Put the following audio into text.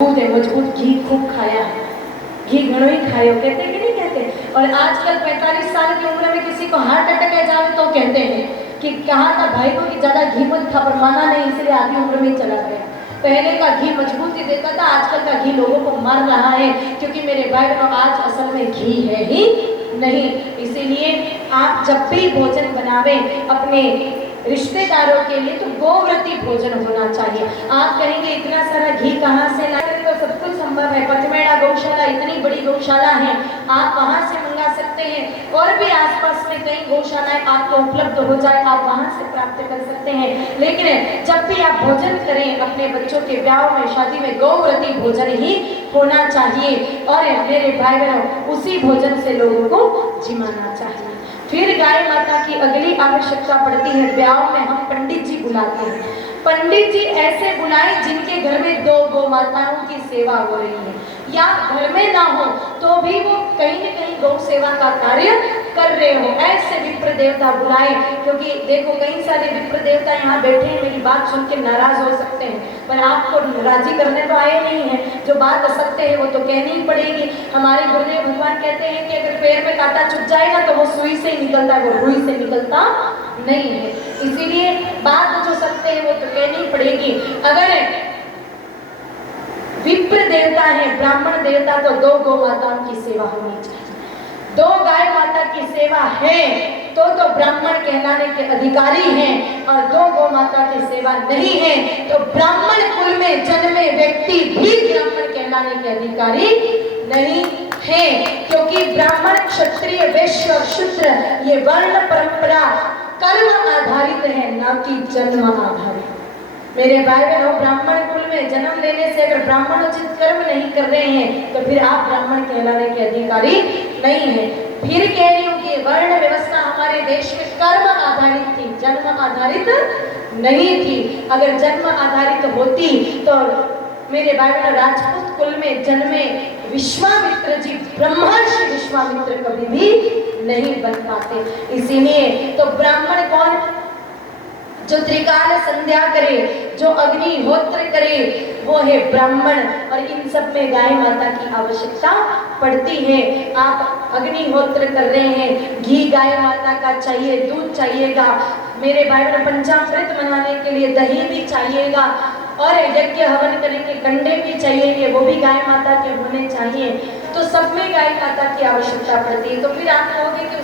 मजबूत घी खूब खाया है, घी घणो ही खायो, कहते कि नहीं कहते। और आजकल 45 साल की उम्र में किसी को हार्ट अटैक आ जाए तो कहते हैं कि कहा था भाई को कि ज्यादा घी मत खा, पर माना नहीं, इसलिए आधी उम्र में ही चला गया। पहले का घी मजबूती देता था, आजकल का घी लोगों को मार रहा है, क्योंकि मेरे भाई को आज असल में घी है ही नहीं। इसीलिए आप जब भी भोजन बनावे अपने रिश्तेदारों के लिए तो गोव्रती भोजन होना चाहिए। आप कहेंगे इतना सारा घी कहाँ से लाए, तो सब कुछ संभव है। पचमेड़ा गौशाला इतनी बड़ी गौशाला है, आप वहाँ से मंगा सकते हैं, और भी आसपास में कई गौशालाएं आपको उपलब्ध हो जाए, आप वहाँ से प्राप्त कर सकते हैं। लेकिन जब भी आप भोजन करें अपने बच्चों के ब्याह में, शादी में, गोव्रती भोजन ही होना चाहिए। और मेरे भाई बहनों, उसी भोजन से लोगों को जिमाना चाहिए। फिर गाय माता की अगली आवश्यकता पड़ती है, ब्याह में हम पंडित जी बुलाते हैं। पंडित जी ऐसे बुलाएं जिनके घर में 2 गौ माताओं की सेवा हो रही है, या घर में ना हो तो भी वो कहीं न कहीं गौ सेवा का कार्य कर रहे हो, ऐसे विप्र देवता बुलाए। क्योंकि देखो कई सारे विप्र देवता यहाँ बैठे हैं, मेरी बात सुन के नाराज हो सकते हैं, पर आपको राजी करने तो आए नहीं है। जो बात असत्य है वो तो कहनी ही पड़ेगी। हमारे गुरुदेव भगवान कहते हैं कि अगर पैर में कांटा चुभ जाएगा तो वो सुई से ही निकलता है, वो रुई से निकलता नहीं है। इसीलिए बात जो सत्य है वो तो कहनी पड़ेगी। अगर विप्र देवता है, ब्राह्मण देवता, तो 2 गौ माताओं की सेवा होनी चाहिए। 2 गाय माता की सेवा है तो ब्राह्मण कहलाने के अधिकारी हैं, और 2 गौ माता की सेवा नहीं है तो ब्राह्मण कुल में जन्मे व्यक्ति भी ब्राह्मण कहलाने के अधिकारी नहीं है। क्योंकि ब्राह्मण, क्षत्रिय, वैश्य और शूद्र ये वर्ण परंपरा कर्म आधारित है, न कि जन्म आधारित। मेरे भाई बहनों, ब्राह्मण कुल में जन्म लेने से अगर ब्राह्मण उचित कर्म नहीं कर रहे हैं तो फिर आप ब्राह्मण कहलाने के अधिकारी नहीं है। फिर कह रही हूँ कि वर्ण व्यवस्था हमारे देश में कर्म आधारित थी, जन्म आधारित नहीं थी। अगर जन्म आधारित होती तो मेरे भाई बहनों, राजपूत कुल में जन्मे विश्वामित्र जी, ब्रह्मर्षि विश्वामित्र कभी भी नहीं बन पाते। इसीलिए तो ब्राह्मण कौन? जो त्रिकाल संध्या करे, जो अग्निहोत्र करे, वो है ब्राह्मण। और इन सब में गाय माता की आवश्यकता पड़ती है। आप अग्निहोत्र कर रहे हैं, घी गाय माता का चाहिए, दूध चाहिएगा। मेरे भाई बहनों, पंचामृत बनाने के लिए दही भी चाहिएगा, और यज्ञ हवन करने के कंडे भी चाहिए, वो भी गाय माता के होने चाहिए। तो सब में गाय माता की आवश्यकता पड़ती है। तो फिर आप कहोगे कि